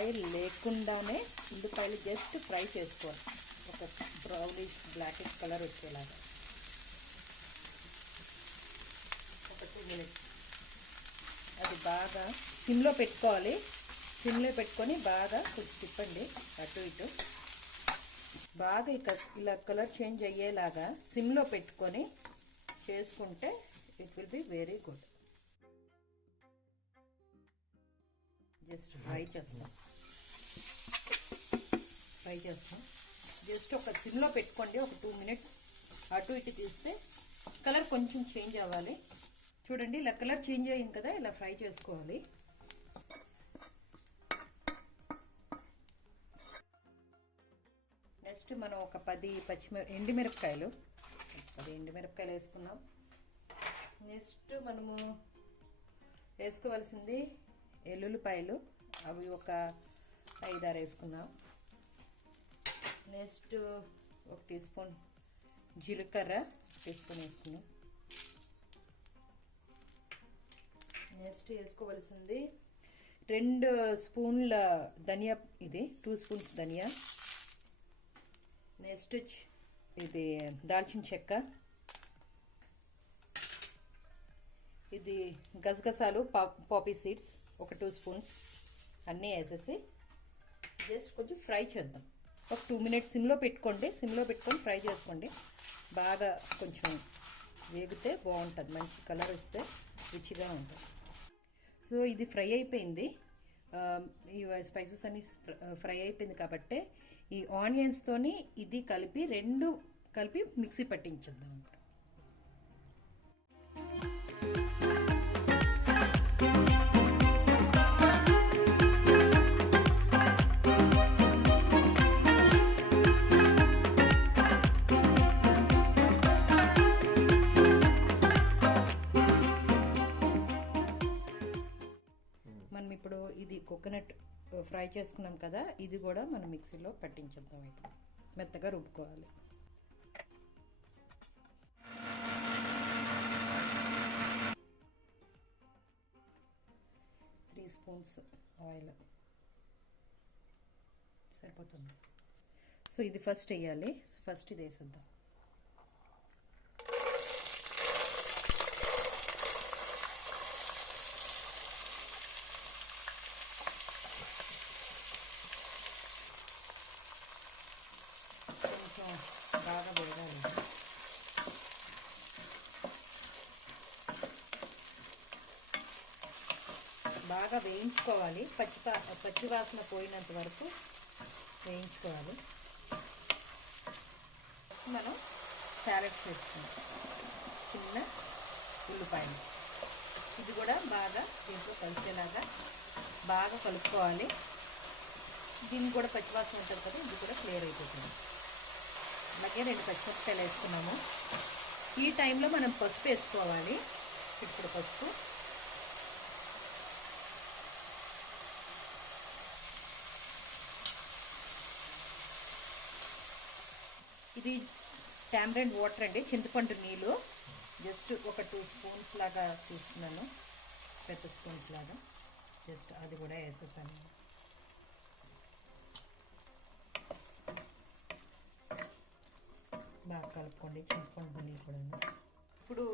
Oil లేకుండానే ఉల్లిపాయలు just fry చేసుకోవాలి, ఒక బ్రౌనిష్ బ్లాకిష్ కలర్ వచ్చేలాగా. ఒక 2 మినిట్స్ అది బాగా సిమ్లో పెట్టుకోవాలి. సిమ్లో పెట్టుకొని బాగా కొంచెం తిప్పండి అటు ఇటు. బాగా ఇలా కలర్ చేంజ్ అయ్యేలాగా సిమ్లో పెట్టుకొని చేసుకుంటే it will be very good. Just fry చేస్తాం. జస్ట్ ఒక సిమ్లో పెట్టుకోండి. ఒక 2 మినిట్స్ అటు ఇటు తీస్తే కలర్ కొంచెం చేంజ్ అవ్వాలి. చూడండి ఇలా కలర్ చేంజ్ అయ్యింది కదా, ఇలా ఫ్రై చేసుకోవాలి. నెక్స్ట్ మనం ఒక 10 ఎండుమిరపకాయలు వేసుకున్నాం. నెక్స్ట్ మనము వేసుకోవాల్సింది ఎల్లుల్లిపాయలు, అవి ఒక 5-6 వేసుకున్నాం. నెక్స్ట్ 1 టీ స్పూన్ జీలకర్ర వేసుకున్నాం. నెక్స్ట్ వేసుకోవాల్సింది 2 స్పూన్ల ధనియా, ఇది 2 స్పూన్స్ ధనియా. నెక్స్ట్ ఇది దాల్చిన చెక్క, ఇది గసగసాలు, పాపీ సీడ్స్ ఒక 2 స్పూన్స్ అన్నీ వేసేసి జస్ట్ కొంచెం ఫ్రై చేద్దాం. ఒక 2 మినిట్స్ సిమ్లో పెట్టుకొని ఫ్రై చేసుకోండి. బాగా కొంచెం వేగితే బాగుంటుంది, మంచి కలర్ వస్తే రుచిగా ఉంటుంది. సో ఇది ఫ్రై అయిపోయింది, ఈ స్పైసెస్ అన్ని ఫ్రై అయిపోయింది కాబట్టి ఈ ఆనియన్స్తోని ఇది కలిపి 2 కలిపి మిక్సీ పట్టించేద్దాం. మనం ఇప్పుడు ఇది కోకోనట్ ఫ్రై చేసుకున్నాం కదా, ఇది కూడా మనం మిక్సీలో పట్టించేద్దాం. ఇప్పుడు మెత్తగా రుబ్బుకోవాలి. త్రీ స్పూన్స్ ఆయిల్ సరిపోతుంది. సో ఇది ఫస్ట్ వేయాలి. ఫస్ట్ ఇది వేసేద్దాం. బాగా వేగాలి. బాగా వేయించుకోవాలి, పచ్చి వాసన పోయినంత వరకు వేయించుకోవాలి. మనం సాలెడ్ చేసుకుంటాం. చిన్న ఉల్లిపాయలు, ఇది కూడా బాగా దీంట్లో కలిసేలాగా బాగా కలుపుకోవాలి. దీనికి కూడా పచ్చివాసన ఉంటుంది కదా, ఇది కూడా క్లియర్ అయిపోతుంది. అలాగే 2 పచ్చిమిరపకాయలు వేసుకున్నాము. ఈ టైంలో మనం పసుపు వేసుకోవాలి. ఇప్పుడు పసుపు, ఇది టామరెండ్ వాటర్ అండి, చింతపండు నీళ్ళు. జస్ట్ ఒక 2 స్పూన్స్ లాగా తీసుకున్నాను, 2 స్పూన్స్ లాగా. జస్ట్ అది కూడా వేసేసాను. బాగా కలుపుకోండి చింతపండు నీళ్ళు కూడా. ఇప్పుడు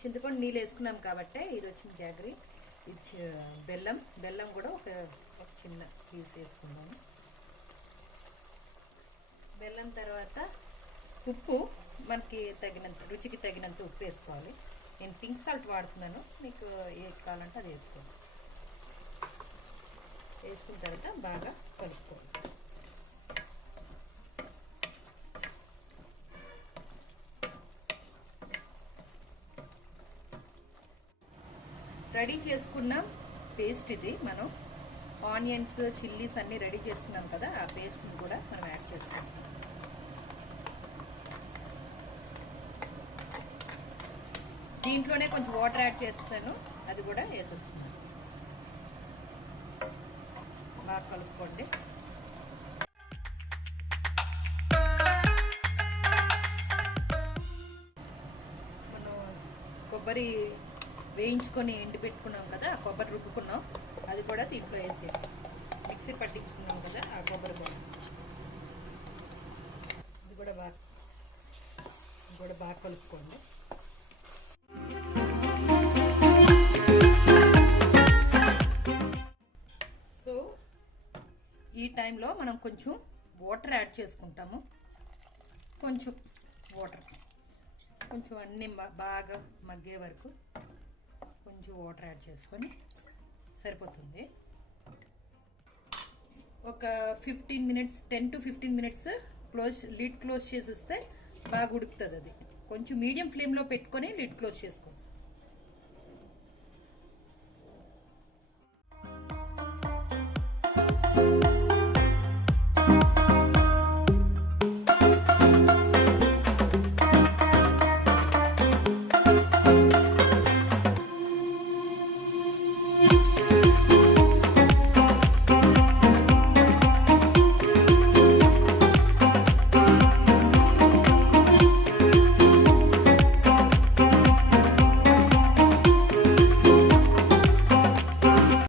చింతపండు నీళ్ళు వేసుకున్నాం కాబట్టి ఇది వచ్చిన జాగరి. ఇది బెల్లం కూడా ఒక చిన్న పీస్ వేసుకున్నాను. బెల్లం తర్వాత ఉప్పు, మనకి తగినంత, రుచికి తగినంత ఉప్పు వేసుకోవాలి. నేను పింక్ సాల్ట్ వాడుతున్నాను, మీకు ఏది కావాలంటే అది వేసుకోండి. వేసుకున్న తర్వాత బాగా కలుపుకోవాలి. రెడీ చేసుకున్న పేస్ట్ ఇది. మనం ఆనియన్స్, చిల్లీస్ అన్నీ రెడీ చేసుకున్నాం కదా, ఆ పేస్ట్ని కూడా మనం యాడ్ చేసుకుంటాం. దీంట్లోనే కొంచెం వాటర్ యాడ్ చేస్తాను, అది కూడా వేసేస్తున్నాను. బాగా కలుపుకోండి. మనం కొబ్బరి వేయించుకొని ఎండి పెట్టుకున్నాం కదా, ఆ కొబ్బరి రుబ్బుకున్నాం, అది కూడా దీంట్లో వేసి మిక్సీ పట్టించుకున్నాం కదా ఆ కొబ్బరి కూడా, ఇది కూడా బాగా కలుపుకోండి. సో ఈ టైంలో మనం కొంచెం వాటర్ యాడ్ చేసుకుంటాము. కొంచెం అన్నీ బాగా మగ్గే వరకు కొంచెం వాటర్ యాడ్ చేసుకొని సరిపోతుంది. ఒక 15 minutes, 10 to 15 minutes lid close చేసేస్తే బాగా ఉడుకుతుంది. అది కొంచెం మీడియం ఫ్లేమ్లో పెట్టుకొని లిడ్ క్లోజ్ చేసుకోండి.